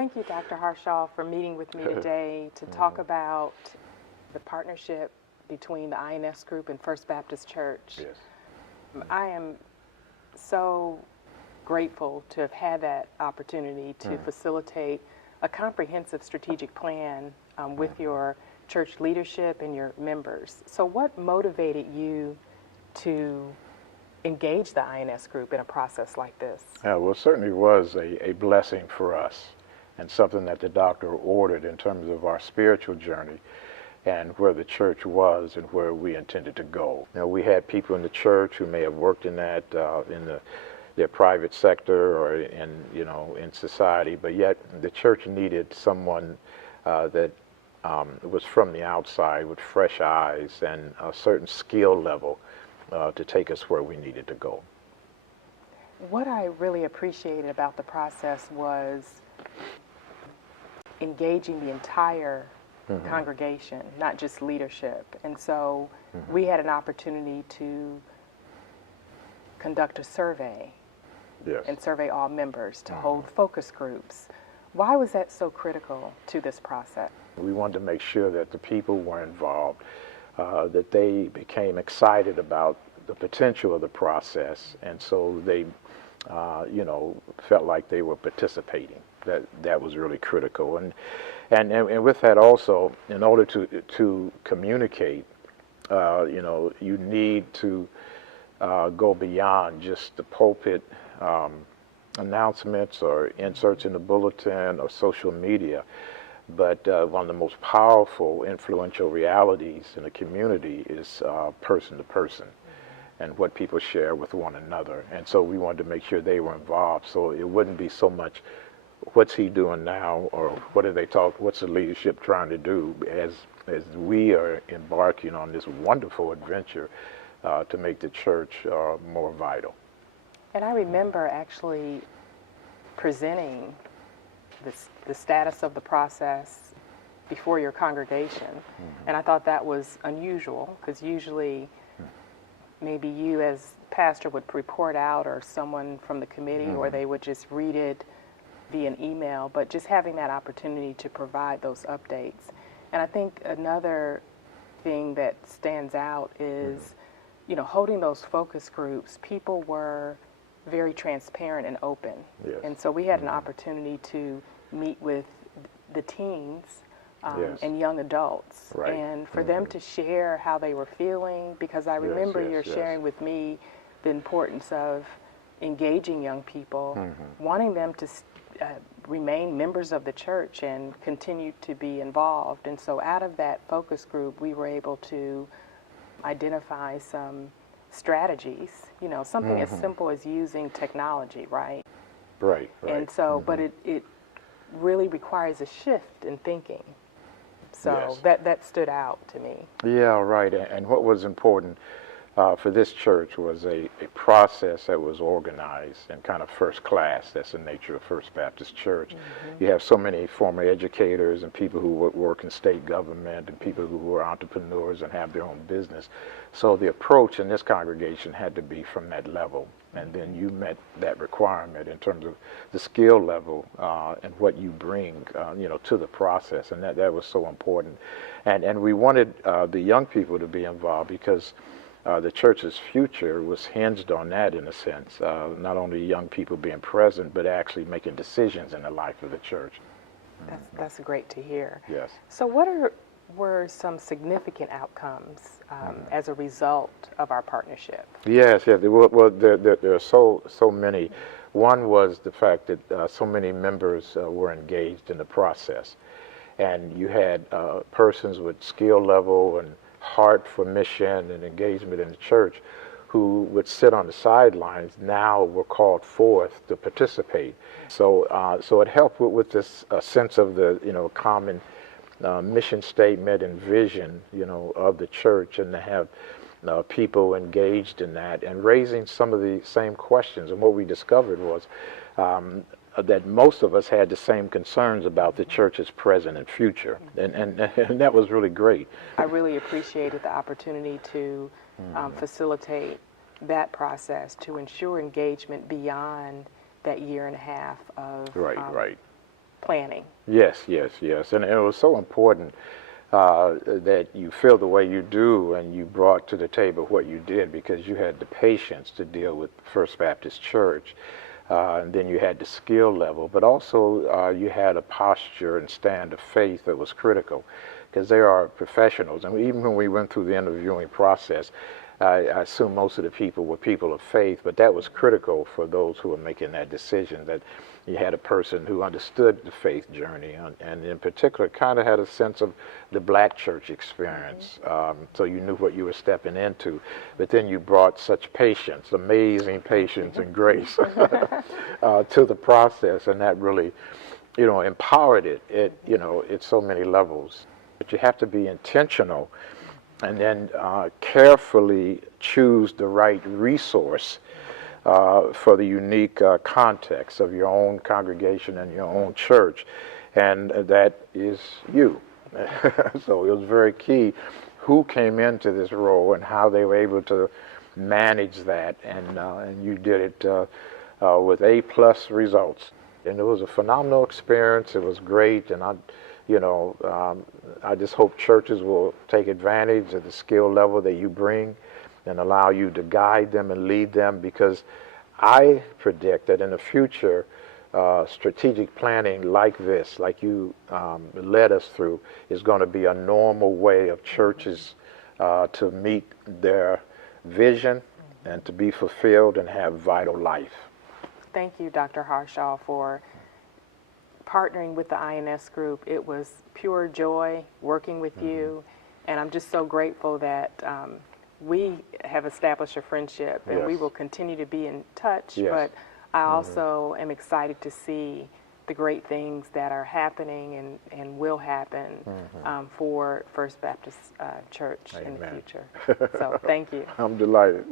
thank you, Dr. Harshaw, for meeting with me today to talk about the partnership between the INS Group and First Baptist Church. Yes. I am so grateful to have had that opportunity to facilitate a comprehensive strategic plan with your church leadership and your members. So what motivated you to engage the INS Group in a process like this? Yeah, well, it certainly was a blessing for us and something that the doctor ordered in terms of our spiritual journey and where the church was and where we intended to go. You know, we had people in the church who may have worked in that, their private sector or in society, but yet the church needed someone that was from the outside with fresh eyes and a certain skill level to take us where we needed to go. What I really appreciated about the process was engaging the entire congregation, not just leadership. And so we had an opportunity to conduct a survey and survey all members, to hold focus groups. Why was that so critical to this process? We wanted to make sure that the people were involved, that they became excited about the potential of the process, and so they, felt like they were participating. That was really critical, and with that also, in order to communicate, you need to go beyond just the pulpit announcements or inserts in the bulletin or social media. But one of the most powerful, influential realities in the community is person to person and what people share with one another. And so we wanted to make sure they were involved, so it wouldn't be so much what's he doing now or what's the leadership trying to do, as we are embarking on this wonderful adventure to make the church more vital. And I remember actually presenting the status of the process before your congregation. And I thought that was unusual, because usually maybe you as pastor would report out, or someone from the committee, or they would just read it via an email, but just having that opportunity to provide those updates. And I think another thing that stands out is, holding those focus groups, people were very transparent and open. Yes. And so we had an opportunity to meet with the teens and young adults, and for them to share how they were feeling, because I remember you're sharing with me the importance of engaging young people, wanting them to remain members of the church and continue to be involved. And so out of that focus group, we were able to identify some strategies, something as simple as using technology, right? Right. And so, but it really requires a shift in thinking. So that stood out to me. Yeah, right. And what was important for this church was a process that was organized and kind of first class. That's the nature of First Baptist Church. You have so many former educators and people who work in state government and people who are entrepreneurs and have their own business. So the approach in this congregation had to be from that level. And then you met that requirement in terms of the skill level and what you bring, to the process. And that was so important. And we wanted the young people to be involved, because the church's future was hinged on that, in a sense. Not only young people being present, but actually making decisions in the life of the church. That's great to hear. Yes. So what were some significant outcomes as a result of our partnership? Yes. Well, there are so many. One was the fact that so many members were engaged in the process. And you had persons with skill level and heart for mission and engagement in the church who would sit on the sidelines now were called forth to participate. So it helped with this sense of the common mission statement and vision of the church, and to have people engaged in that and raising some of the same questions. And what we discovered was that most of us had the same concerns about the church's present and future, and that was really great. I really appreciated the opportunity to facilitate that process to ensure engagement beyond that year and a half of planning. Yes, yes, yes. And it was so important that you feel the way you do and you brought to the table what you did, because you had the patience to deal with First Baptist Church. And then you had the skill level, but also you had a posture and stand of faith that was critical, because they are professionals. And even when we went through the interviewing process, I assume most of the people were people of faith, but that was critical for those who were making that decision, that you had a person who understood the faith journey and in particular kind of had a sense of the black church experience. So you knew what you were stepping into, but then you brought such patience, amazing patience and grace to the process, and that really, empowered it, at so many levels. But you have to be intentional and then carefully choose the right resource for the unique context of your own congregation and your own church, and that is you. So it was very key who came into this role and how they were able to manage that, and you did it with A+ results. And it was a phenomenal experience. It was great, and I just hope churches will take advantage of the skill level that you bring and allow you to guide them and lead them, because I predict that in the future, strategic planning like this, like you led us through, is going to be a normal way of churches to meet their vision and to be fulfilled and have vital life. Thank you, Dr. Harshaw, for partnering with the INS group. It was pure joy working with you, and I'm just so grateful that we have established a friendship, and we will continue to be in touch. But I also am excited to see the great things that are happening and will happen for First Baptist Church in the future. So thank you. I'm delighted.